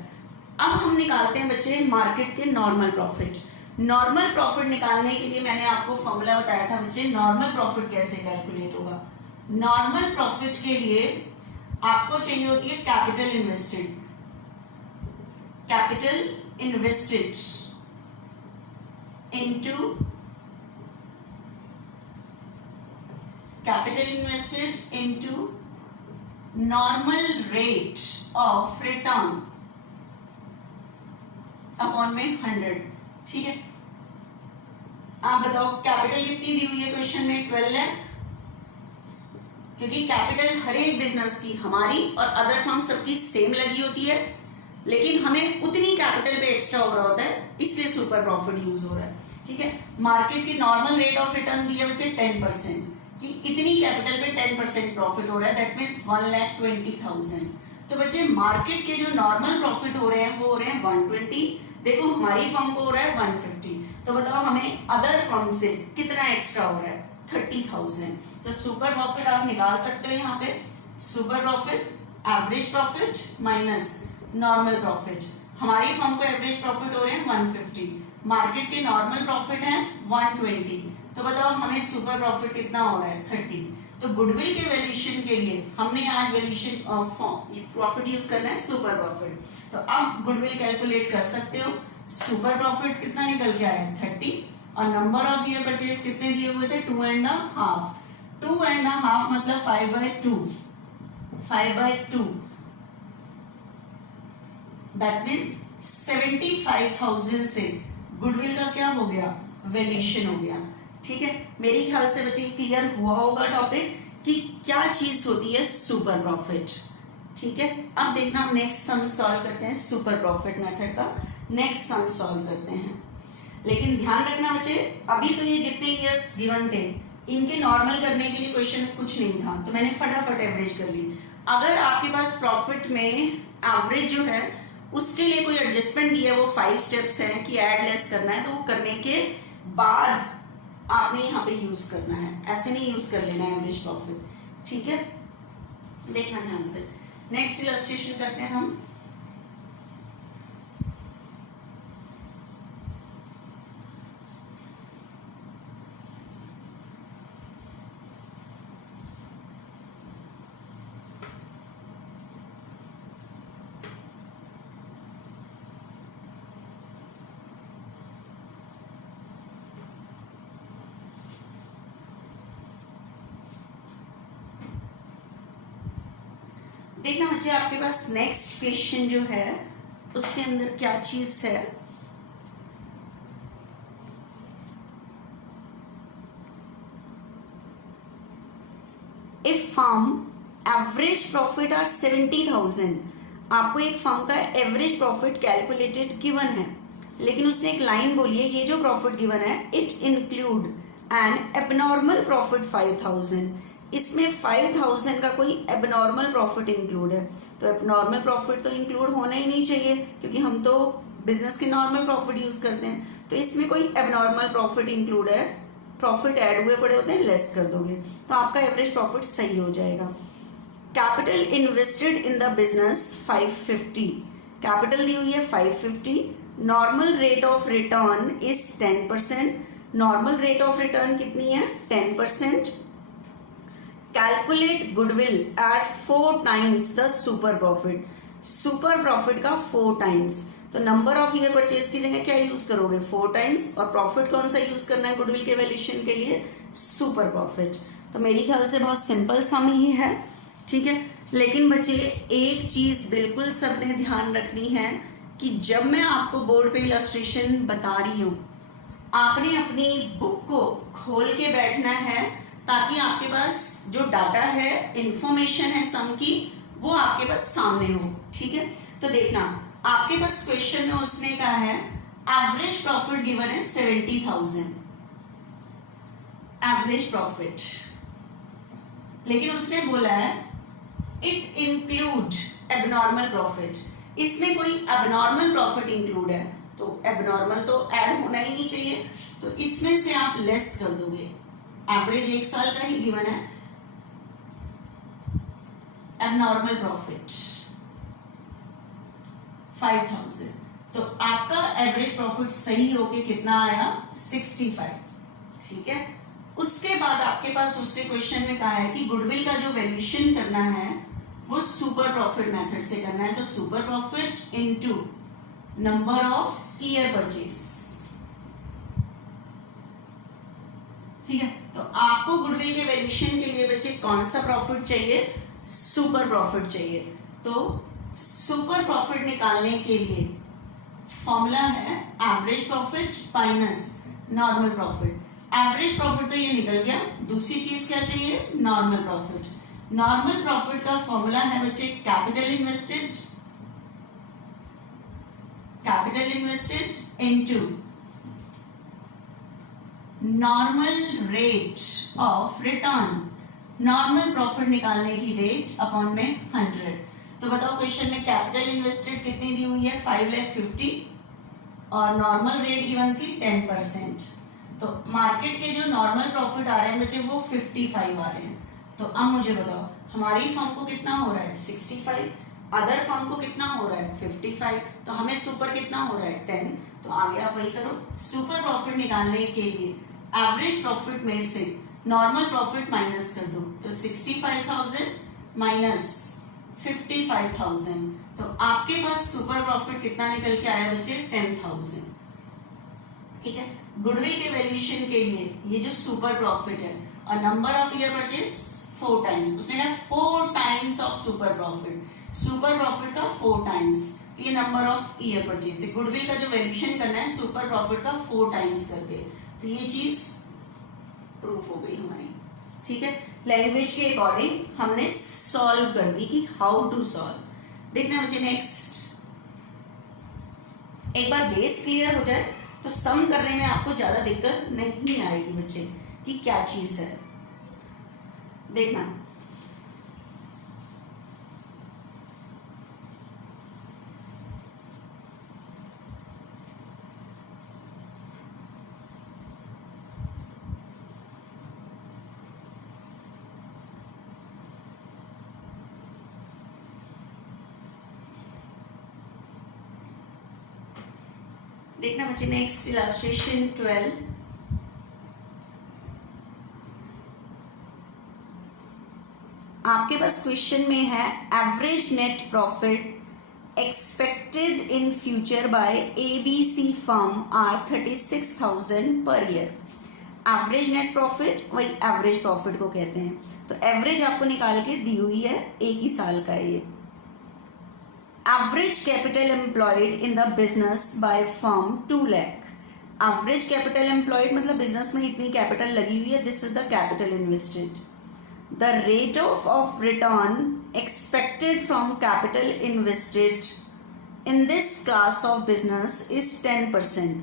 अब हम निकालते हैं बच्चे मार्केट के नॉर्मल प्रॉफिट। नॉर्मल प्रॉफिट निकालने के लिए मैंने आपको फॉर्मूला बताया था बच्चे, नॉर्मल प्रॉफिट कैसे कैलकुलेट होगा। नॉर्मल प्रॉफिट के लिए आपको चाहिए होती है capital invested into normal rate of return upon में 100। ठीक है, आप बताओ कैपिटल कितनी दी हुई है क्वेश्चन में? 12 लाख, क्योंकि कैपिटल हर एक बिजनेस की, हमारी और अदर फर्म सबकी सेम लगी होती है, लेकिन हमें उतनी कैपिटल पे एक्स्ट्रा हो रहा होता है, इसलिए सुपर प्रॉफिट यूज हो रहा है। ठीक है, मार्केट की नॉर्मल रेट ऑफ रिटर्न दिया बच्चे 10%, कि इतनी कैपिटल पे 10% प्रॉफिट हो रहा है, दैट मीन्स 1,20,000। तो बच्चे मार्केट के जो नॉर्मल प्रॉफिट हो रहे हैं वो हो रहे हैं 120, देखो हमारी फर्म को हो रहा है 150। तो बताओ हमें अदर फर्म से कितना एक्स्ट्रा हो रहा है? 30,000। तो सुपर प्रॉफिट आप निकाल सकते हो यहाँ पे, super profit average profit minus normal profit. हमारी फर्म को एवरेज प्रॉफिट हो रहे हैं 150, मार्केट के नॉर्मल प्रॉफिट है 120। तो बताओ हमें सुपर प्रॉफिट कितना हो रहा है? 30। तो गुडविल के वैल्यूएशन के लिए हमने आज वैल्यूएशन प्रॉफिट यूज करना है सुपर प्रॉफिट। तो अब गुडविल कैलकुलेट कर सकते हो। सुपर प्रॉफिट कितना निकल के आया? 30, और नंबर ऑफ ईयर परचेज कितने दिए हुए थे? 2.5। 2.5 मतलब 5/2, 5/2, दैट मीन्स 75,000 से गुडविल का क्या हो गया? वैल्यूएशन हो गया। ठीक है, मेरे ख्याल से बच्चे क्लियर हुआ होगा टॉपिक कि क्या चीज होती है सुपर प्रॉफिट। ठीक है, अब देखना हम नेक्स्ट सम सॉल्व करते हैं, सुपर प्रॉफिट मेथड का नेक्स्ट सम सॉल्व करते हैं। लेकिन ध्यान रखना बच्चे, अभी तो ये जितने ईयर्स गिवन थे इनके नॉर्मल करने के लिए क्वेश्चन में कुछ नहीं था, तो मैंने फटाफट एवरेज कर ली। अगर आपके पास प्रॉफिट में एवरेज जो है उसके लिए कोई एडजस्टमेंट दिया है, वो 5 स्टेप्स हैं कि ऐड लेस करना है, तो वो करने के बाद आपने यहाँ पे यूज करना है, ऐसे नहीं यूज कर लेना है एवरेज प्रॉफिट। ठीक है, देखना ध्यान से। नेक्स्ट इलस्ट्रेशन करते हैं हम। देखना बच्चे आपके पास नेक्स्ट क्वेश्चन जो है उसके अंदर क्या चीज है। If firm average profit are 70,000, आपको एक फर्म का एवरेज प्रॉफिट कैलकुलेटेड गिवन है, लेकिन उसने एक लाइन बोली है ये जो प्रॉफिट गिवन है it include N abnormal profit 5,000, इसमें 5,000 का कोई एबनॉर्मल प्रॉफिट इंक्लूड है। तो एबनॉर्मल प्रॉफिट तो इंक्लूड होना ही नहीं चाहिए क्योंकि हम तो बिजनेस के नॉर्मल प्रॉफिट यूज करते हैं, तो इसमें कोई एबनॉर्मल प्रॉफिट इंक्लूड है, प्रॉफिट ऐड हुए पड़े होते हैं, लेस कर दोगे तो आपका एवरेज प्रॉफिट सही हो जाएगा। Capital invested in the business 550, capital दी हुई है 550, normal rate of return is 10%, normal rate of return कितनी है 10%। Calculate goodwill at 4 times the super profit, super profit का 4 टाइम्स, तो नंबर ऑफ ईयर परचेज की जगह क्या यूज करोगे 4 टाइम्स, और प्रॉफिट कौन सा यूज करना है गुडविल के वैल्यूएशन के लिए सुपर प्रॉफिट। तो मेरी ख्याल से बहुत सिंपल सम ही है, ठीक है। लेकिन बच्चे एक चीज बिल्कुल सबने ध्यान रखनी है कि जब मैं आपको बोर्ड पे इलस्ट्रेशन बता रही हूं आपने अपनी बुक को खोल के बैठना है ताकि आपके पास जो डाटा है इंफॉर्मेशन है सम की वो आपके पास सामने हो, ठीक है। तो देखना आपके पास क्वेश्चन में उसने कहा है एवरेज प्रॉफिट गिवन है 70,000 एवरेज प्रॉफिट, लेकिन उसने बोला है इट इंक्लूड एबनॉर्मल प्रॉफिट, इसमें कोई एबनॉर्मल प्रॉफिट इंक्लूड है तो एबनॉर्मल तो ऐड होना ही नहीं चाहिए, तो इसमें से आप लेस कर दोगे। एवरेज 1 साल का ही गिवन है, एबनॉर्मल प्रॉफिट 5,000, तो आपका एवरेज प्रॉफिट सही होके कितना आया 65, ठीक है। उसके बाद आपके पास उसने क्वेश्चन में कहा है कि गुडविल का जो वैल्यूएशन करना है वो सुपर प्रॉफिट मेथड से करना है, तो super profit into number of year purchase, ठीक है। तो आपको गुडविल के वैल्यूएशन के लिए बच्चे कौन सा प्रॉफिट चाहिए सुपर प्रॉफिट चाहिए, तो सुपर प्रॉफिट निकालने के लिए फॉर्मूला है average profit minus normal profit. Average profit तो ये निकल गया, दूसरी चीज क्या चाहिए नॉर्मल प्रॉफिट। नॉर्मल प्रॉफिट का फॉर्मूला है बच्चे capital invested into normal rate of return, normal profit निकालने की रेट अपॉन में 100। तो बताओ क्वेश्चन में कैपिटल इन्वेस्टेड कितनी दी हुई है 5,50,000 और नॉर्मल रेट गिवन थी 10%, तो मार्केट के जो नॉर्मल प्रॉफिट आ रहे हैं बच्चे वो 55 आ रहे हैं। तो अब मुझे बताओ हमारी फर्म को कितना हो रहा है 65, अदर फर्म को कितना हो रहा है 55, तो हमें सुपर कितना हो रहा है 10, तो आगे आप वही करो। सुपर प्रॉफिट निकालने के लिए एवरेज प्रॉफिट में से नॉर्मल प्रॉफिट माइनस कर दो, तो 65,000 माइनस 55,000, तो आपके पास सुपर प्रॉफिट कितना निकल के आया बच्चे 10,000, ठीक है। गुडविल के वैल्यूएशन के लिए ये जो सुपर प्रॉफिट है और number of year purchase 4 times, उसने कहा 4 टाइम्स ऑफ सुपर प्रॉफिट का 4 टाइम्स, तो ये नंबर ऑफ ईयर परचेज थे। गुडविल का जो वैल्यूएशन करना है सुपर प्रॉफिट का 4 टाइम्स करके, तो ये चीज प्रूफ हो गई हमारी, ठीक है। लैंग्वेज के अकॉर्डिंग हमने सॉल्व कर दी कि हाउ टू सॉल्व। देखना मुझे नेक्स्ट, एक बार बेस क्लियर हो जाए तो सम करने में आपको ज्यादा दिक्कत नहीं आएगी बच्चे कि क्या चीज है। देखना देखना बच्चे नेक्स्ट इलस्ट्रेशन 12, आपके पास क्वेश्चन में है average net profit expected in future by ABC firm are 36,000 पर ईयर। एवरेज नेट प्रॉफिट वही एवरेज प्रॉफिट को कहते हैं। तो एवरेज आपको निकाल के दी हुई है, एक ही साल का है ये। Average capital employed in the business by firm 2 lakh. Average capital employed मतलब बिजनेस में इतनी कैपिटल लगी हुई है, this is the capital invested. The rate of return expected from capital invested in this class of business is 10%।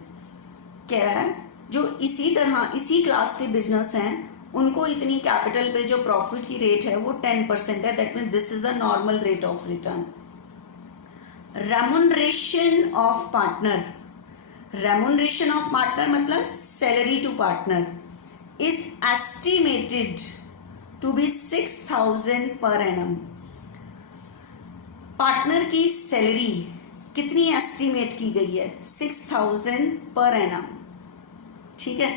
कह रहा है जो इसी तरह इसी क्लास के बिजनेस हैं उनको इतनी कैपिटल पे जो प्रॉफिट की रेट है वो 10% है। That mean this is the normal rate of return. Remuneration of partner, remuneration of partner मतलब salary to partner is estimated to be 6,000 per annum. Partner की सैलरी कितनी एस्टिमेट की गई है? 6,000 पर एनम। ठीक है,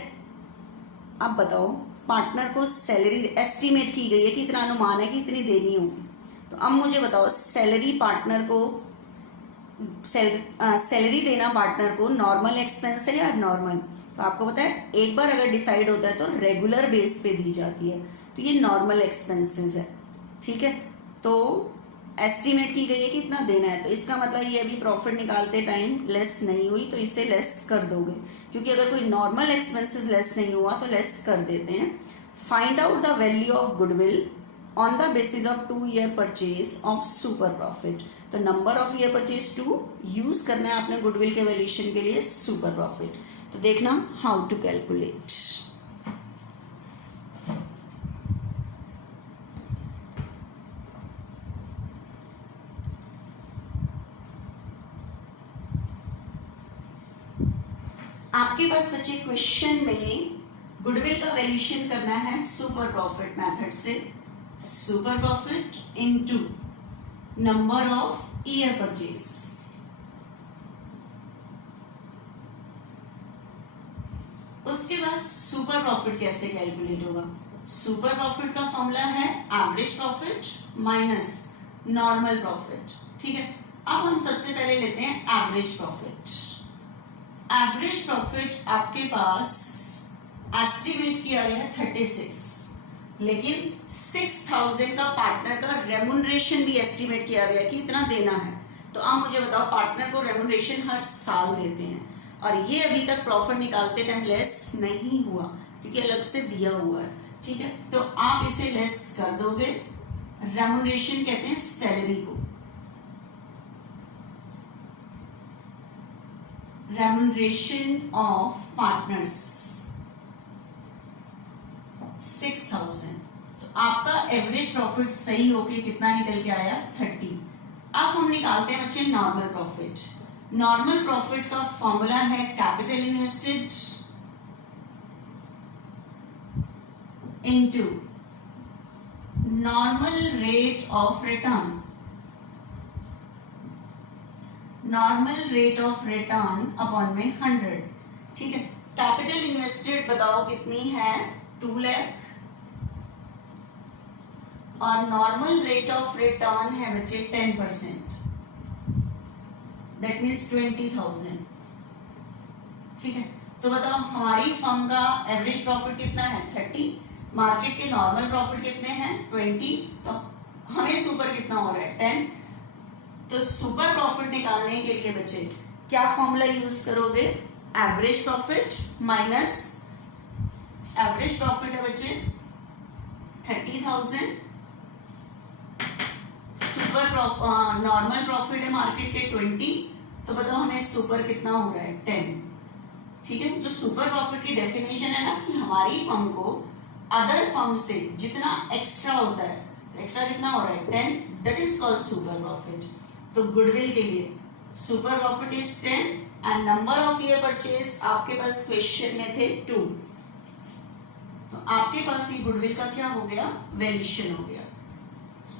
अब बताओ पार्टनर को सैलरी एस्टिमेट की गई है कि इतना अनुमान है कि इतनी देनी होगी। तो अब मुझे बताओ सैलरी पार्टनर को सैलरी देना पार्टनर को नॉर्मल एक्सपेंस है या नॉर्मल? तो आपको पता है एक बार अगर डिसाइड होता है तो रेगुलर बेस पे दी जाती है, तो ये नॉर्मल एक्सपेंसेस है। ठीक है, तो एस्टिमेट की गई है कि इतना देना है, तो इसका मतलब ये अभी प्रॉफिट निकालते टाइम लेस नहीं हुई तो इसे लेस कर दोगे, क्योंकि अगर कोई नॉर्मल एक्सपेंसेस लेस नहीं हुआ तो लेस कर देते हैं। Find out the value of goodwill on the basis of 2 year purchase of super profit. तो number of year purchase 2 use करना है आपने गुडविल के वैल्यूएशन के लिए सुपर प्रॉफिट। तो देखना हाउ टू कैलकुलेट। आपके पास बच्चे क्वेश्चन में गुडविल का वैल्यूएशन करना है सुपर प्रॉफिट मेथड से। Super profit into number of year purchase. उसके बाद सुपर प्रॉफिट कैसे कैलकुलेट होगा? सुपर प्रॉफिट का फॉर्मूला है average profit minus normal profit. ठीक है, अब हम सबसे पहले लेते हैं एवरेज प्रॉफिट। एवरेज प्रॉफिट आपके पास एस्टिमेट किया गया है 36, लेकिन 6,000 का पार्टनर का रेमुनरेशन भी एस्टिमेट किया गया कि इतना देना है। तो अब मुझे बताओ पार्टनर को रेमुनरेशन हर साल देते हैं और ये अभी तक प्रॉफिट निकालते टाइम लेस नहीं हुआ क्योंकि अलग से दिया हुआ है। ठीक है, तो आप इसे लेस कर दोगे। रेमुनरेशन कहते हैं सैलरी को, रेमुनरेशन ऑफ पार्टनर्स 6,000। तो आपका एवरेज प्रॉफिट सही होके कितना निकल के आया? 30। अब हम निकालते हैं बच्चे नॉर्मल प्रॉफिट। नॉर्मल प्रॉफिट का फॉर्मूला है capital invested into normal rate of return. Normal rate of return upon में 100। ठीक है, कैपिटल इन्वेस्टेड बताओ कितनी है? 2 लाख और नॉर्मल रेट ऑफ रिटर्न है बच्चे 10%, दैट मीन्स 20,000। ठीक है, तो बताओ हमारी फर्म का एवरेज प्रॉफिट कितना है? 30। मार्केट के नॉर्मल प्रॉफिट कितने हैं? 20। तो हमें सुपर कितना हो रहा है? 10। तो सुपर प्रॉफिट निकालने के लिए बच्चे क्या फॉर्मूला यूज करोगे? Average profit minus average profit है बच्चे 30,000, सुपर नॉर्मल प्रॉफिट है मार्केट के 20। तो बताओ हमें सुपर कितना हो रहा है? 10। ठीक है, जो सुपर प्रॉफिट की डेफिनेशन है ना कि हमारी फर्म को अदर फर्म से जितना एक्स्ट्रा होता है, तो एक्स्ट्रा कितना हो रहा है? 10, that is called super profit. तो गुडविल के लिए super profit is 10 and number of year purchase आपके पास क्वेश्चन में थे 2। तो आपके पास ये गुडविल का क्या हो गया? वैल्यूएशन हो गया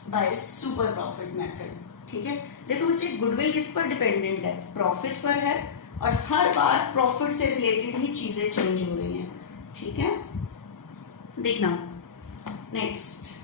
बाय सुपर प्रॉफिट मेथड। ठीक है, देखो बच्चे गुडविल किस पर डिपेंडेंट है? प्रॉफिट पर है, और हर बार प्रॉफिट से रिलेटेड ही चीजें चेंज हो रही हैं। ठीक है, देखना नेक्स्ट।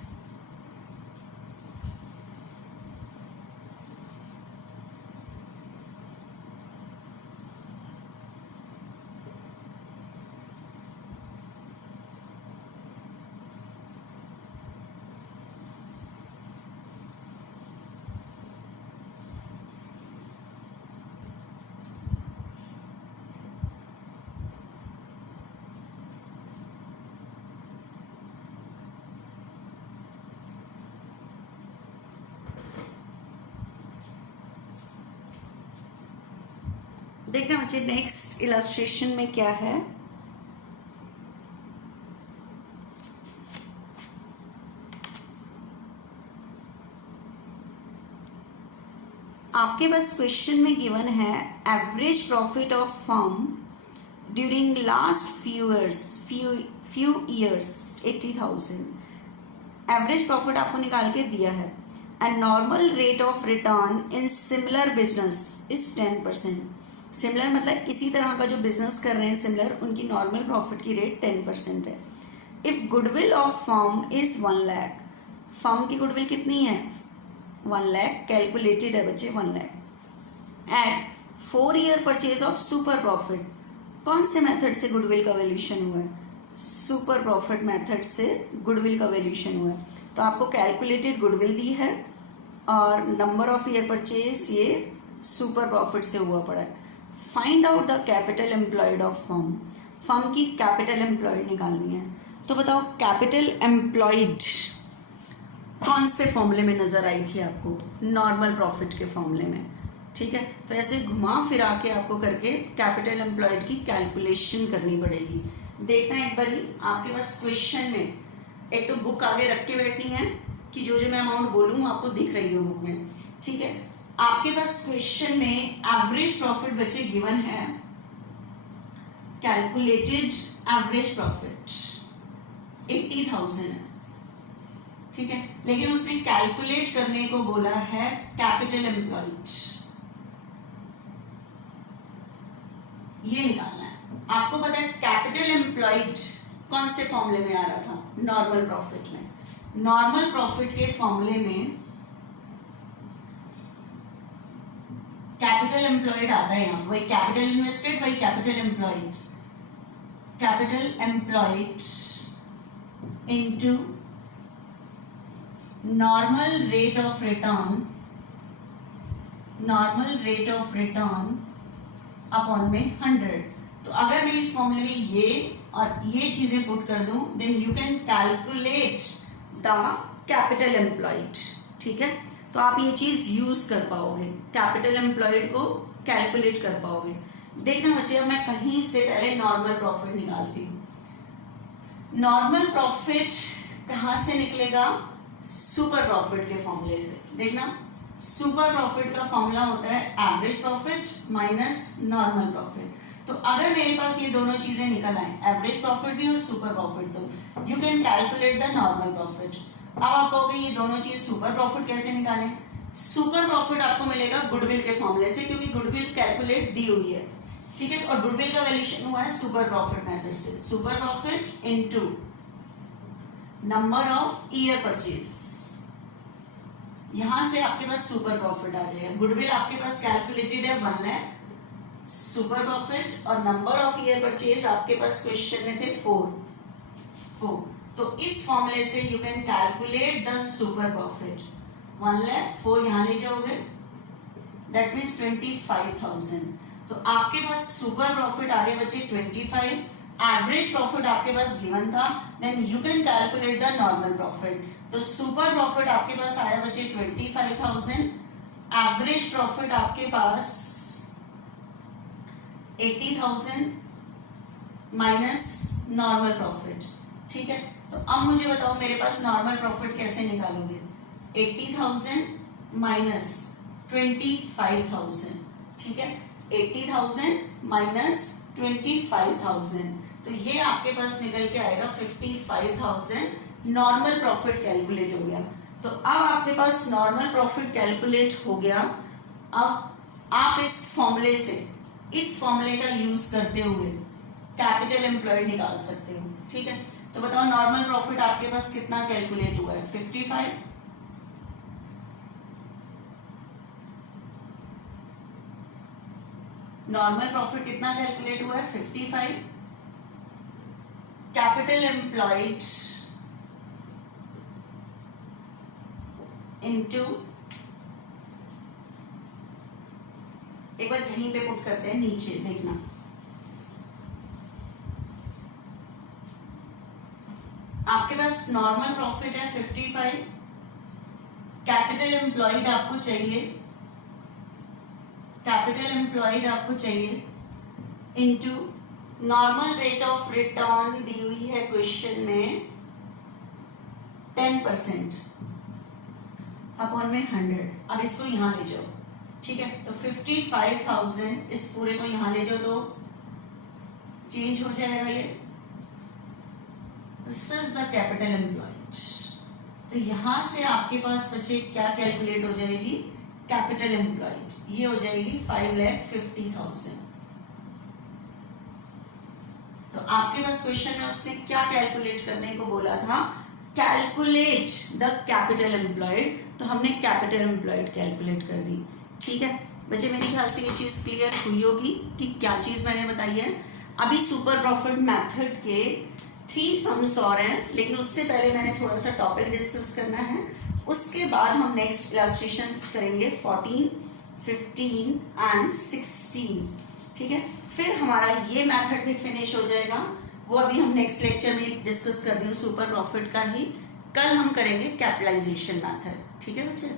देखना बच्चे नेक्स्ट इलस्ट्रेशन में क्या है। आपके पास क्वेश्चन में गिवन है average profit of firm during last few years 80,000। Average profit आपको निकाल के दिया है and normal rate of return in similar business is 10%। Similar मतलब इसी तरह का जो बिजनेस कर रहे हैं सिमिलर, उनकी नॉर्मल प्रॉफिट की रेट 10% है। If goodwill of firm is 1 lakh, firm की गुडविल कितनी है 1 लाख, कैलकुलेटेड है बच्चे 1 lakh. At 4 year purchase of super profit, कौन से मेथड से गुडविल का वैल्यूएशन हुआ है, सुपर प्रॉफिट मेथड से गुडविल का वैल्यूएशन हुआ है। तो आपको कैलकुलेटेड गुडविल दी है और नंबर ऑफ ईयर परचेज ये सुपर प्रॉफिट से हुआ पड़ा है। Find out the capital employed of firm, firm की कैपिटल एम्प्लॉयड निकालनी है। तो बताओ कैपिटल एम्प्लॉयड कौन से फॉर्मूले में नजर आई थी आपको, नॉर्मल प्रॉफिट के फॉर्मूले में, ठीक है। तो ऐसे घुमा फिरा के आपको करके कैपिटल एम्प्लॉयड की कैलकुलेशन करनी पड़ेगी। देखना एक बारी आपके पास क्वेश्चन में एक तो बुक आगे रख के बैठनी है कि जो जो मैं अमाउंट बोलूँ आपको दिख रही हो बुक में, ठीक है। आपके पास क्वेश्चन में एवरेज प्रॉफिट बच्चे गिवन है, कैलकुलेटेड एवरेज प्रॉफिट 80,000 है, ठीक है, लेकिन उसने कैलकुलेट करने को बोला है कैपिटल एम्प्लॉयड, ये निकालना है। आपको पता है कैपिटल एम्प्लॉयड कौन से फॉर्मूले में आ रहा था, नॉर्मल प्रॉफिट में। नॉर्मल प्रॉफिट के फॉर्मूले में कैपिटल एम्प्लॉयड आता है यहाँ, वही कैपिटल इन्वेस्टेड वही capital employed, capital employed into normal rate of return, normal rate of return upon में 100। तो अगर मैं इस फॉर्मूले में ये और ये चीजें पुट कर दूं then you can calculate the capital employed, ठीक है। तो आप ये चीज यूज कर पाओगे, कैपिटल एम्प्लॉयड को कैलकुलेट कर पाओगे। देखना बच्चे अब मैं कहीं से पहले नॉर्मल प्रॉफिट निकालती हूँ। नॉर्मल प्रॉफिट कहाँ से निकलेगा, सुपर प्रॉफिट के फॉर्मूले से। देखना सुपर प्रॉफिट का फॉर्मूला होता है average profit minus normal profit. तो अगर मेरे पास ये दोनों चीजें निकल आए, एवरेज प्रॉफिट भी और सुपर प्रॉफिट, तो you can calculate the normal profit. अब आप कहोगे ये दोनों चीज सुपर प्रॉफिट कैसे निकालें, सुपर प्रॉफिट आपको मिलेगा गुडविल के फॉर्मूले से, क्योंकि गुडविल कैलकुलेट दी हुई है, ठीक है। और गुडविल का वैल्यूएशन हुआ है सुपर प्रॉफिट मेथड से, super profit into number of year purchase, यहां से आपके पास सुपर प्रॉफिट आ जाएगा। गुडविल आपके पास कैलकुलेटेड है 1 लाख, सुपर प्रॉफिट और नंबर ऑफ ईयर परचेज आपके पास क्वेश्चन में थे 4। तो इस फॉर्मूले से you can calculate the super profit. 1 lakh 4 यहां ले जाओगे, दैट मीन्स 25,000। तो आपके पास सुपर प्रॉफिट आ गए बच्चे 25, एवरेज प्रॉफिट आपके पास गिवन था, then you can calculate the normal profit. तो सुपर प्रॉफिट आपके पास आया बच्चे 25,000, एवरेज प्रॉफिट आपके पास 80,000 माइनस नॉर्मल प्रॉफिट, ठीक है। तो अब मुझे बताओ मेरे पास नॉर्मल प्रॉफिट कैसे निकालोगे, 80,000 माइनस 25,000, ठीक है, 80,000 माइनस 25,000, तो ये आपके पास निकल के आएगा 55,000। नॉर्मल प्रॉफिट कैलकुलेट हो गया। तो अब आपके पास नॉर्मल प्रॉफिट कैलकुलेट हो गया। अब आप इस फॉर्मूले से, इस फॉर्मूले का यूज करते हुए कैपिटल एम्प्लॉयड निकाल सकते हो, ठीक है। तो बताओ नॉर्मल प्रॉफिट आपके पास कितना कैलकुलेट हुआ है, 55। नॉर्मल प्रॉफिट कितना कैलकुलेट हुआ है, 55। कैपिटल एम्प्लॉयड इनटू, एक बार यहीं पे पुट करते हैं नीचे, देखना आपके पास नॉर्मल प्रॉफिट है 55, कैपिटल एम्प्लॉयड आपको चाहिए कैपिटल एम्प्लॉयड आपको चाहिए into normal rate of return दी हुई है क्वेश्चन में 10% अपॉन में 100। अब इसको यहां ले जाओ, ठीक है, तो 55,000 इस पूरे को यहां ले जाओ तो चेंज हो जाएगा ये। This is the capital employed. तो यहां से आपके पास बचे क्या कैलकुलेट हो जाएगी, कैपिटल एम्प्लॉयड, ये हो जाएगी 5,50,000। तो आपके पास क्वेश्चन में उसने क्या कैलकुलेट करने को बोला था, कैलकुलेट द कैपिटल एम्प्लॉयड, तो हमने कैपिटल एम्प्लॉयड कैलकुलेट कर दी। ठीक है बच्चे, मेरे ख्याल से ये चीज क्लियर हुई होगी कि क्या चीज मैंने बताई है। अभी सुपर प्रॉफिट मेथड के 3 सम्स और हैं, लेकिन उससे पहले मैंने थोड़ा सा टॉपिक डिस्कस करना है। उसके बाद हम नेक्स्ट इलस्ट्रेशन करेंगे 14, 15 एंड 16। ठीक है, फिर हमारा ये मेथड भी फिनिश हो जाएगा। वो अभी हम नेक्स्ट लेक्चर में डिस्कस कर रही हूँ सुपर प्रॉफिट का ही। कल हम करेंगे कैपिटलाइजेशन मेथड। ठीक है बच्चे।